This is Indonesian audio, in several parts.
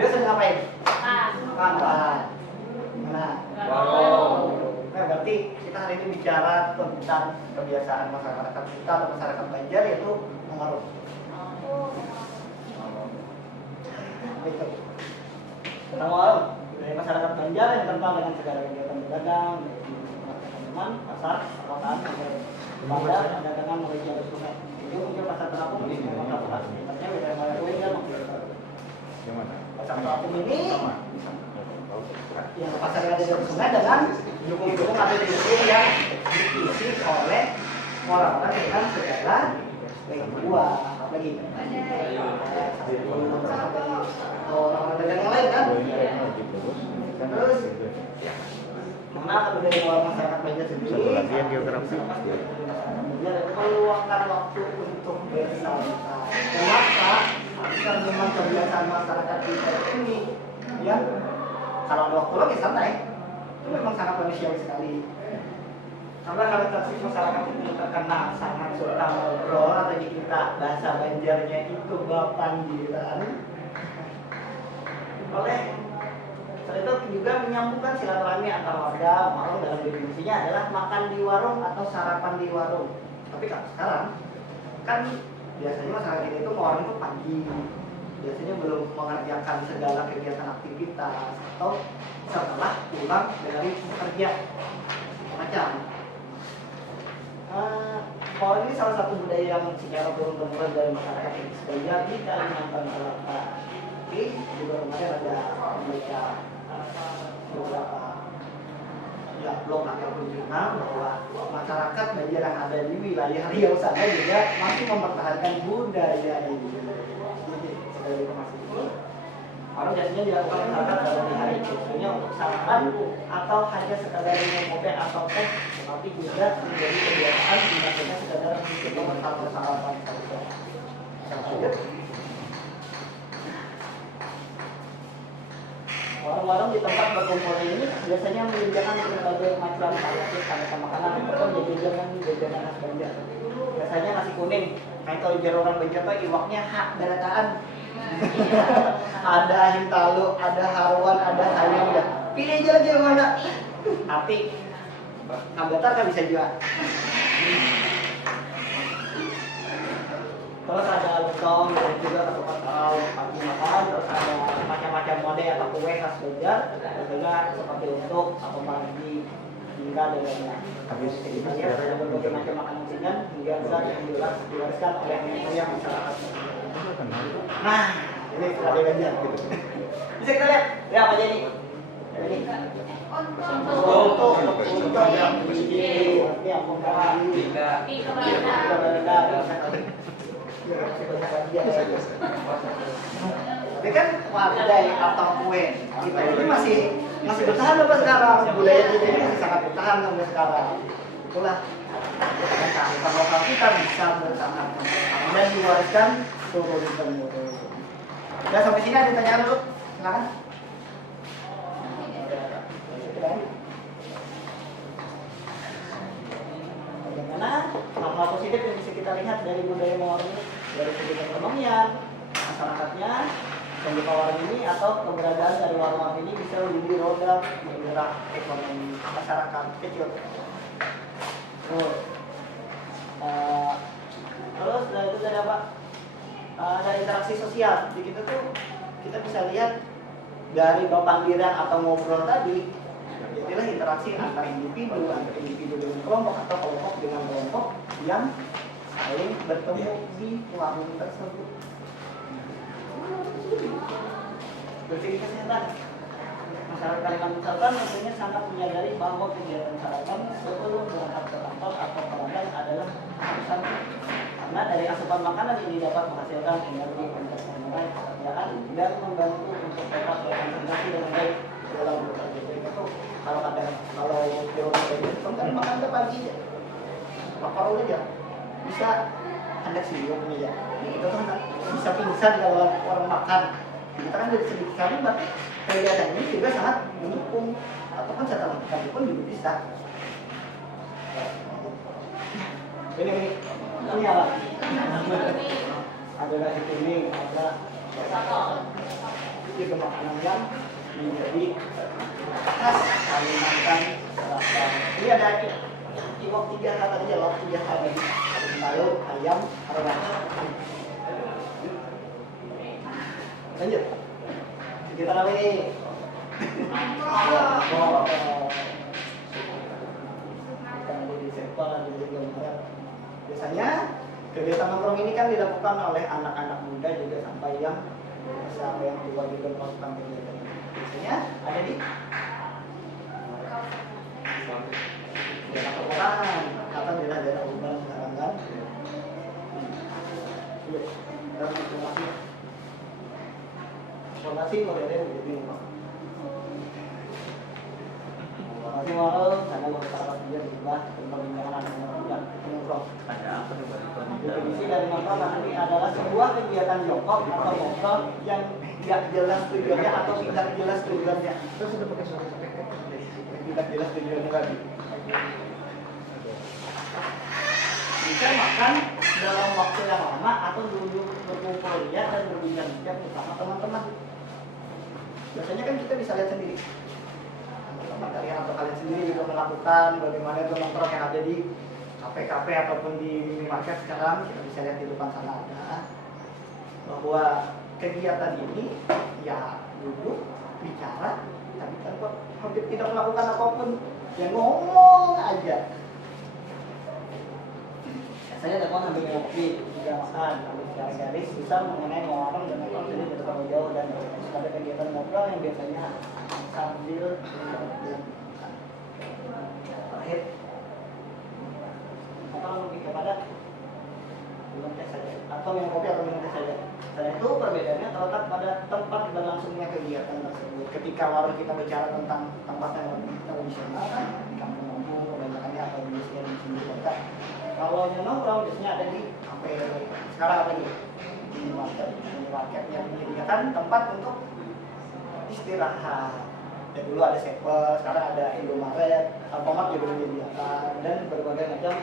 Dia sering ngapain? Makan. Nah, nah, berarti kita hari ini bicara tentang kebiasaan masyarakat kita atau masyarakat Banjar, yaitu mengarung. Itu. Mengarung dari masyarakat Banjar yang terkenal dengan segala kegiatan berdagang, teman, pasar, kota, bandar, perdagangan mulai jalur sungai. Itu mungkin pasar terapung di kota Pulau. Artinya beda dengan Banjar pasar terapung ini yang pasar yang ada di sungai dengan dukung-dukung atau dukung yang diisi oleh orang-orang dengan segala gangguan lagi orang-orang dagang yang lain kan. Terus mana kemudian orang masyarakat Banjar sendiri meluangkan waktu untuk bersantai. Kenapa? Karena memang kebiasaan masyarakat kita ini ya, kalau ada waktu lagi santai itu memang sangat manusiawi sekali. Karena kalau masyarakat itu terkenal sangat suka ngobrol, atau kita bahasa Banjarnya itu bapandiran. Oleh setelah itu juga menyambungkan silaturahmi antar warga. Warung dalam definisinya adalah makan di warung atau sarapan di warung. Tapi kalau sekarang kan biasanya masyarakat kita itu ke warung itu pagi, biasanya belum mengerjakan segala kegiatan aktivitas atau setelah pulang dari bekerja macam. Kalau ini salah satu budaya yang secara turun-temurun dari masyarakat Banjar di Kalimantan Selatan. Oke, juga kemarin ada membaca beberapa ya blog atau jurnal bahwa masyarakat Banjar yang ada di wilayah Riau sana juga masih mempertahankan budaya ini. Jadi sekali informasi ini, orang biasanya dilakukan masyarakat dalam hari biasanya untuk sarapan atau hanya sekadar minum kopi atau teh, tetapi juga menjadi kebiasaan biasanya sekadar untuk atau sarapan saja. Warung-warung di tempat berkumpul ini biasanya menyediakan berbagai macam aneka makanan atau jajanan khas Banjar. Biasanya nasi kuning, kayak kalau jar orang Banjar tuh iwaknya hak berataan. Ada hintalu, ada haruan, ada ayam ya. Pilih aja yang mana. Tapi Ambatar kan bisa juga. Terus ada lontong, dan juga tempat pagi makan, terus ada macam-macam mode atau kue khas Banjar, juga seperti untuk atau pagi hingga dan lainnya. Habis kita lihat ada berbagai macam makanan ringan hingga zat yang diwariskan oleh yang masyarakat. Nah, ini ada Banjar. Bisa kita lihat, ya apa jadi? Ini untuk yang begini, yang membagi, tapi kan wadai atau kue kita ini masih bertahan sampai sekarang. Budaya kita ini masih sangat bertahan sampai sekarang. Itulah kearifan lokal kita bisa bertahan dan diwariskan turun temurun. Udah sampai sini ada pertanyaan dulu, silakan. Bagaimana hal-hal positif yang bisa kita lihat dari budaya warung ini, dari segi perekonomian masyarakatnya, membuka warung ini atau keberadaan dari warung ini bisa menjadi roda bergerak ekonomi masyarakat kecil. Terus dari itu ada apa? Ada interaksi sosial. Di kita tuh kita bisa lihat dari bapandiran atau ngobrol tadi, itulah interaksi antar individu dengan kelompok atau kelompok dengan kelompok yang saling bertemu di warung tersebut. Dari kesehatan, masyarakat Kalimantan Selatan tentunya sangat menyadari bahwa kegiatan sarapan sebelum berangkat ke kantor atau ke ladang adalah harus, karena dari asupan makanan ini dapat menghasilkan energi untuk mengurai pekerjaan dan membantu untuk tetap berkonsentrasi dengan baik dalam bekerja. Itu kalau itu kan makan ke pagi ya, lapar aja bisa hendak siung ya. Itu kan bisa pingsan kalau orang makan. Kita kan dari segi kami, berarti kegiatan ini juga sangat mendukung ataupun setelah kami pun juga bisa. Ini apa? Ada nasi kuning, ada juga makanan yang menjadi khas Kalimantan Selatan. Ini ada iwak 3 H tadi, lauk 3 H tadi, lalu ayam arwana. Lanjut. Kita lagi. Biasanya kegiatan nongkrong ini kan dilakukan oleh anak-anak muda juga sampai yang tua juga melakukan kegiatan ini. Biasanya ada di daerah perkotaan atau daerah urban sekarang kan. Informasi modern begini Pak. Informasi moral karena beberapa dia berubah perbincangan anak-anak muda nongkrong. Ada apa nih Pak? Definisi dari nongkrong ini adalah sebuah kegiatan jongkok atau nongkrong yang tidak jelas tujuannya atau tidak jelas tujuannya. Terus sudah pakai suara tidak jelas tujuannya lagi. Bisa makan dalam waktu yang lama atau duduk berkumpul lihat dan berbincang-bincang bersama teman-teman. Biasanya kan kita bisa lihat sendiri. Teman kalian atau kalian sendiri juga melakukan bagaimana itu nongkrong yang ada di kafe-kafe ataupun di minimarket sekarang. Kita bisa lihat di depan sana ada bahwa kegiatan ini ya duduk bicara tapi tanpa hampir tidak melakukan apapun, yang ngomong aja. Saya telepon sambil ngopi juga makan, sambil garis-garis bisa mengenai orang dan orang jadi terlalu jauh dan ada kegiatan ngobrol yang biasanya sambil terakhir atau lebih kepada minum teh saja atau minum kopi atau minum teh saja. Dan itu perbedaannya terletak pada tempat berlangsungnya kegiatan tersebut. Ketika warung kita bicara tentang tempat yang lebih tradisional kan di kampung-kampung kebanyakannya atau di sini kota. Kalau nongkrong biasanya ada di kafe. Sekarang apa nih? Di market yang menyediakan tempat untuk istirahat. Dan dulu ada Sevel, sekarang ada Indomaret, Alfamart juga menyediakan dan berbagai macam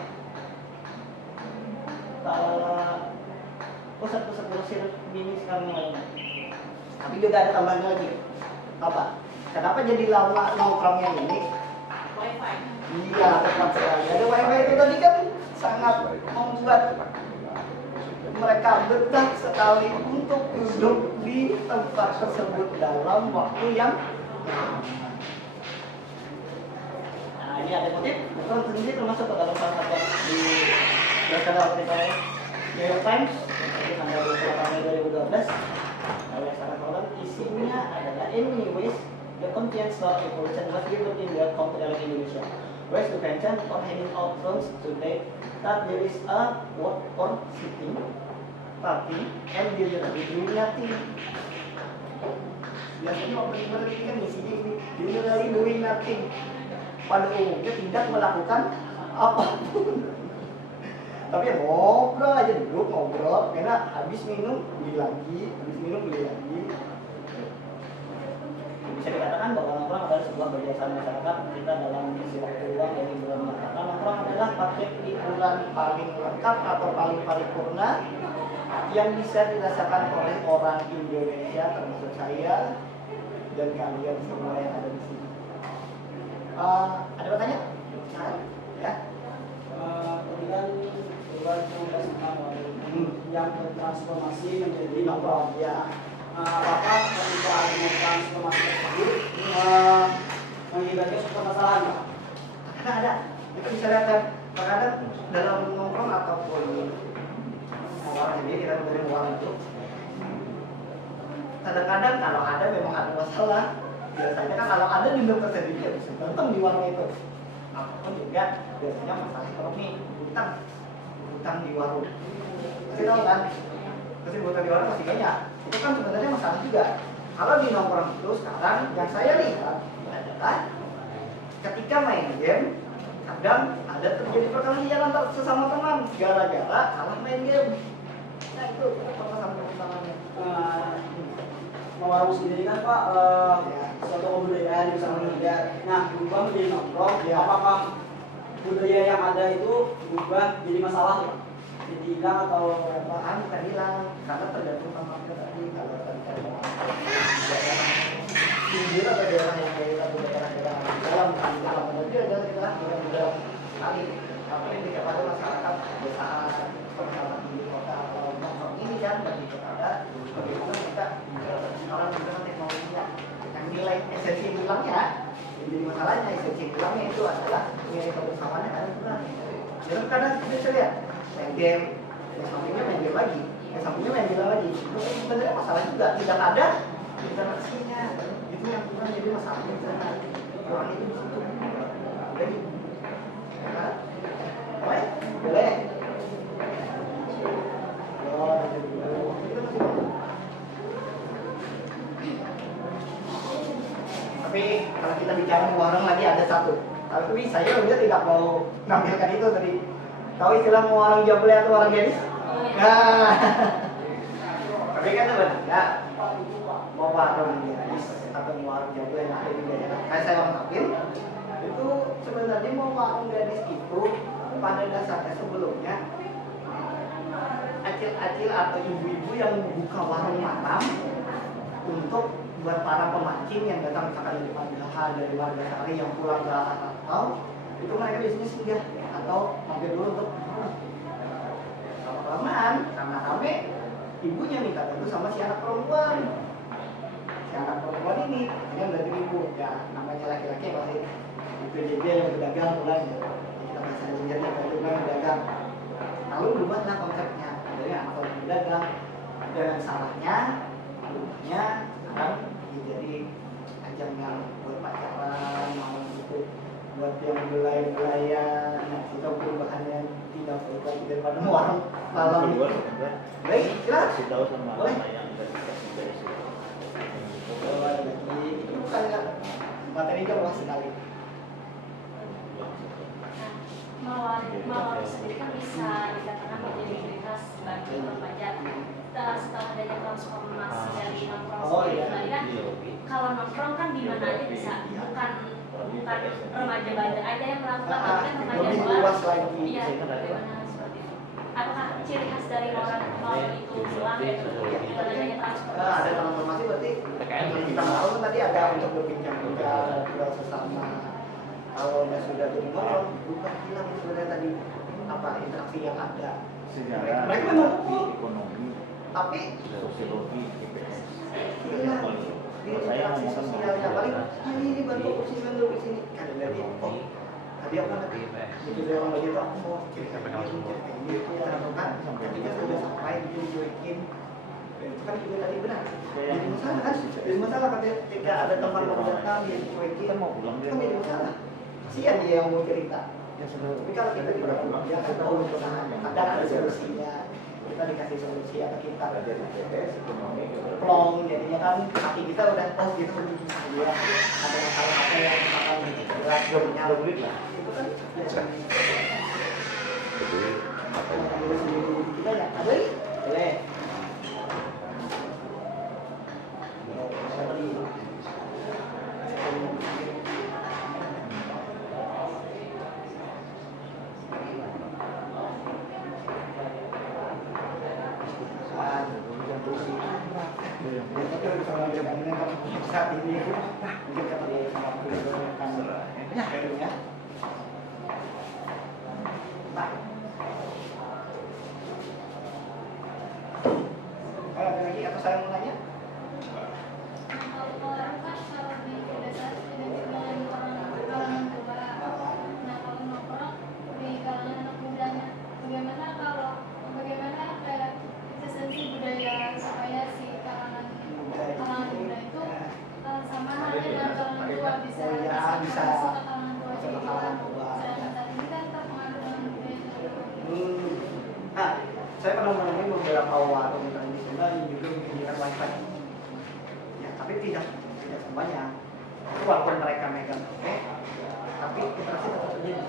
pusat-pusat grosir mini sekarang lainnya. Tapi juga ada tambahannya lagi. Apa? Kenapa jadi lama nongkrongnya ini? Wifi. Iya, tepat sekali. Ada wifi itu tadi kan sangat membuat mereka betah sekali untuk duduk di tempat tersebut dalam waktu yang lama. Nah, ini ada kutip, bukan sendiri termasuk ke dalam salah satu di berdasarkan artikel New York Times tanggal 28 Mei 2012. Oleh sangat orang isinya adalah in many ways the content of evolution was given in the country like Indonesia. Whereas the pension or hanging out thrones today that there is a work or sitting, party, and doing nothing. Biasanya waktu ini kan isinya ini doing nothing. Pada umumnya tidak melakukan apapun. Tapi ya ngobrol aja, duduk ngobrol, karena habis minum beli lagi, Bisa dikatakan bahwa nongkrong adalah sebuah kebiasaan masyarakat kita dalam mengisi waktu luang dari bulan Maret. Nongkrong adalah paket hiburan paling lengkap atau paling paripurna yang bisa dirasakan oleh orang Indonesia, termasuk saya dan kalian semua yang ada di sini. Ada pertanyaan? Ya. Kemudian yang bertransformasi menjadi nongkrong. Ya. Apakah ketika ada transformasi tersebut mengakibatkan suatu permasalahan, Pak? Ada. Kita bisa lihat kan, terkadang dalam nongkrong ataupun orang ini kita ngomongin uang itu. Kadang-kadang kalau ada memang ada masalah. Biasanya kan kalau ada dendam tersendiri ya bisa berantem di warung itu. Ataupun juga biasanya masalah ekonomi, utang di warung. Pasti tahu kan? Pasti utang di warung masih banyak. Itu kan sebenarnya masalah juga. Kalau di nongkrong itu sekarang yang saya lihat adalah ketika main game kadang ada terjadi perkelahian antar sesama teman gara-gara kalah main game. Nah itu permasalahan-permasalahannya. Warung sendiri kan Pak, suatu kebudayaan yang sangat muda. Nah, berubah menjadi nongkrong. Ya. Apakah budaya yang ada itu berubah jadi masalah, Pak? Jadi hilang atau Bukan hilang karena tergantung tempatnya tadi. Kalau tadi Alhamdulillah ada daerah yang kayak atau daerah-daerah di dalam menuju adalah daerah yang mudah sekali. Tapi yang dikepada masyarakat pedesaan, masyarakat di kota atau nongkrong ini kan bagi kepada bagaimana kita orang menggunakan teknologinya. Yang nilai esensi hilangnya, yang jadi masalahnya esensi hilangnya itu adalah nilai kebersamaannya karena kurang. Jadi kadang kita lihat main game, yang sampingnya main game lagi, yang sampingnya main game lagi. Itu sebenarnya masalah juga tidak ada interaksinya. Itu yang kurang jadi masalah kita. Orang itu di situ. Jadi, ya, boleh, boleh. Tapi kalau kita bicara warung lagi ada satu. Tapi saya udah tidak mau menampilkan itu tadi. Tahu istilah warung jable atau warung gadis? Nah, tapi kan benar. Ya, mau warung gadis atau warung jable yang ada di daerah. Kayak saya orang Tapin, itu sebenarnya mau warung gadis itu pada dasarnya sebelumnya acil-acil atau ibu-ibu yang buka warung malam untuk buat para pemancing yang datang misalkan dari Pandaha, dari warga Sari yang pulang ke atau itu mereka biasanya singgah atau mampir dulu untuk kelamaan karena rame ibunya minta bantu sama si anak perempuan. Si anak perempuan ini dari ibu ya namanya laki-laki pasti itu dia yang berdagang mulai ya. Kita bahasa Indonesia itu yang berdagang. Lalu berubahlah konsepnya dari anak orang berdagang dan salahnya rumahnya kan jadi ajang yang buat pacaran mau gitu buat yang belayan kita perubahannya tidak berubah daripada warung malam baik silakan tahu sama boleh yang dari situ. itu bukan materi itu luas sekali. Mawar sendiri kan bisa dikatakan menjadi ciri khas bagi remaja. Setelah adanya transformasi dari nongkrong sendiri tadi kan, kalau nongkrong kan di mana aja bisa, bukan remaja bandar aja yang melakukan, tapi kan remaja lebih luar. luas lagi. Iya, bagaimana seperti itu? Apakah ciri khas dari mawar itu hilang dengan adanya transformasi? Ada transformasi berarti yang kita tahu tadi ada untuk berbincang-bincang juga sesama. Kalau sudah jadi nongkrong, bukan hilang sebenarnya tadi apa interaksi yang ada. Sejarah, Mereka memang kumpul, ekonomi, tapi sosiologi, IPS. hilang di interaksi sosialnya. Paling ini baru kursi duduk di sini kan ada dia. Oh, tadi apa tadi? Itu dia orang begitu aku mau cerita ini itu kan ketika sudah sampai dicuekin. Itu kan juga tadi benar. Jadi masalah kan? Jadi masalah ketika ada teman yang datang dia dicuekin. Kita mau pulang dia. Kan jadi masalah. Kasihan dia yang mau cerita. Tapi kalau kita tidak pulang dia akan tahu kadang ada solusinya. Kita dikasih solusi atau kita dari IPS ekonomi plong jadinya kan hati kita udah oh gitu dia ada masalah apa yang misalkan berat jobnya duit lah itu kan biasa. Jadi apa yang Kita ya boleh boleh. Saat ini mungkin ketemu sama ya. Ada lagi atau saya mau nanya? Kalau orang kan kalau di desa identik dengan orang tua. Nah kalau nongkrong di kalangan anak mudanya, bagaimana kayak esensi budaya supaya si kalangan muda itu sama halnya dengan kalangan tua bisa masuk ke kalangan tua jadi kan. Sedangkan saat ini kan terpengaruh dengan budaya tersebut. Nah, saya pernah menemui beberapa warung tradisional yang juga menyediakan wifi. Ya, tapi tidak semuanya. Walaupun mereka megang HP, tapi interaksi tetap terjadi.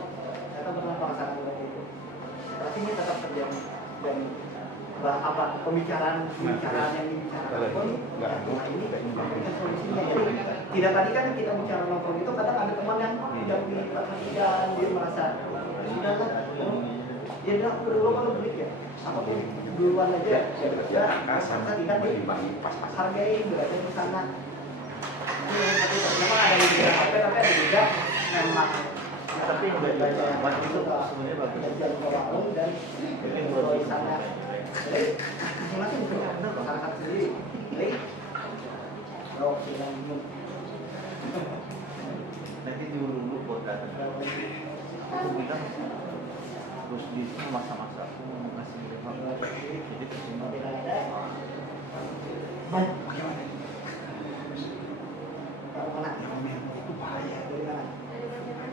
Saya pernah merasakan seperti itu. Interaksinya tetap terjadi dan pembicaraan yang dibicarakan pun ini memberikan solusinya. Jadi tidak tadi kan kita bicara nongkrong itu kadang ada teman yang tidak diperhatikan, dia merasa sudahlah, dia bilang aku dulu kalau beli ya, apa pun duluan aja, ya rasa tidak hargai berada di sana. Ini memang Tapi enggak juga. Ban itu sebenarnya bagus. kejadian kebangun dan Tapi kalau misalnya jadi masing-masing punya benar masyarakat sendiri. Jadi kalau bilang bingung Nanti dulu buat datang. Aku bilang terus di sini masa-masa aku mau ngasih revamp. Jadi kesini tidak ada ban bagaimana? Kalau kena itu bahaya dari mana?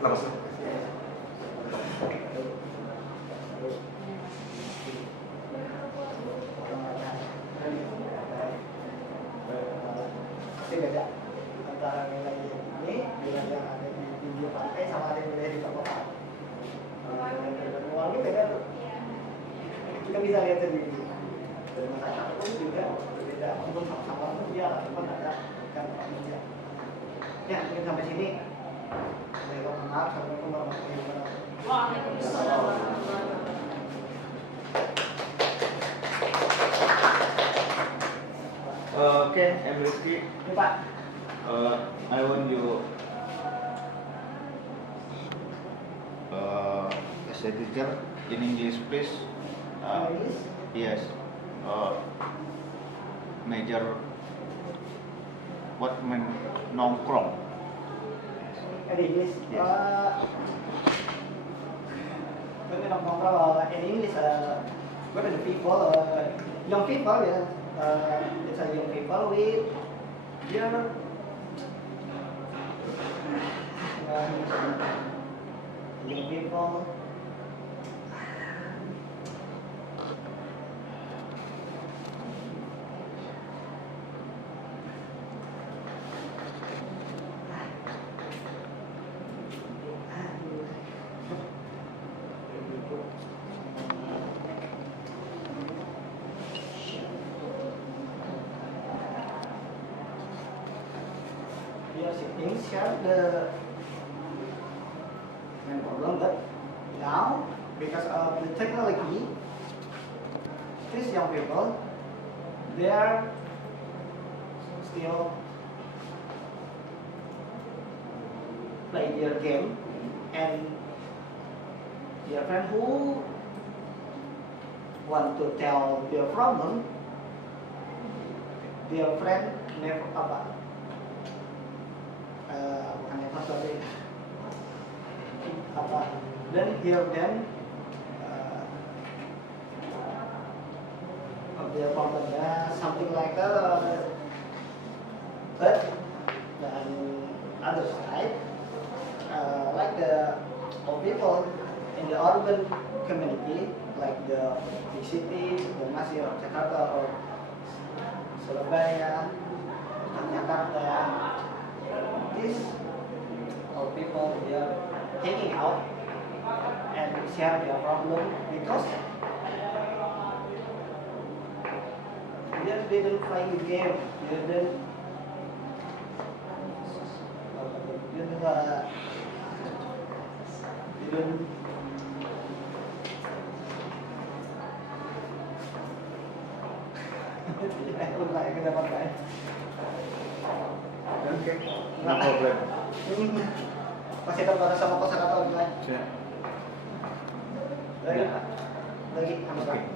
Langsung. Ini beda antara nilai ini dengan yang ada di pinggir pantai sama ada yang nilai di perkotaan. Uangnya beda tuh. Kita bisa lihat sendiri. Dari masyarakat pun juga berbeda. Untuk sama-sama pun dia cuma ada kan manusia. Ya mungkin sampai sini. Maaf, assalamualaikum warahmatullahi wabarakatuh. Waalaikumsalam warahmatullahi wabarakatuh. Okay, I'm Rizky. Ini Pak, I want you as a teacher in English, please. English? Yes. Major what mean nongkrong? In English? Yes. When we talk in English, what are the people, young people, yeah. It's a young people with their young people. We are sitting share the main problem, but now because of the technology, these young people they are still play their game, and their friend who want to tell their problem, their friend never bukan never sorry then hear them of their problem, something like but then other side like the old people in the urban community like the big city, the Masih or Jakarta or Surabaya, Jakarta, these old people they are hanging out and share their problem because they didn't play the game, they didn't Ulang ke dapat baik. Okay. No problem. Masih terbatas sama kosakata online. Yeah. Lagi, Okay.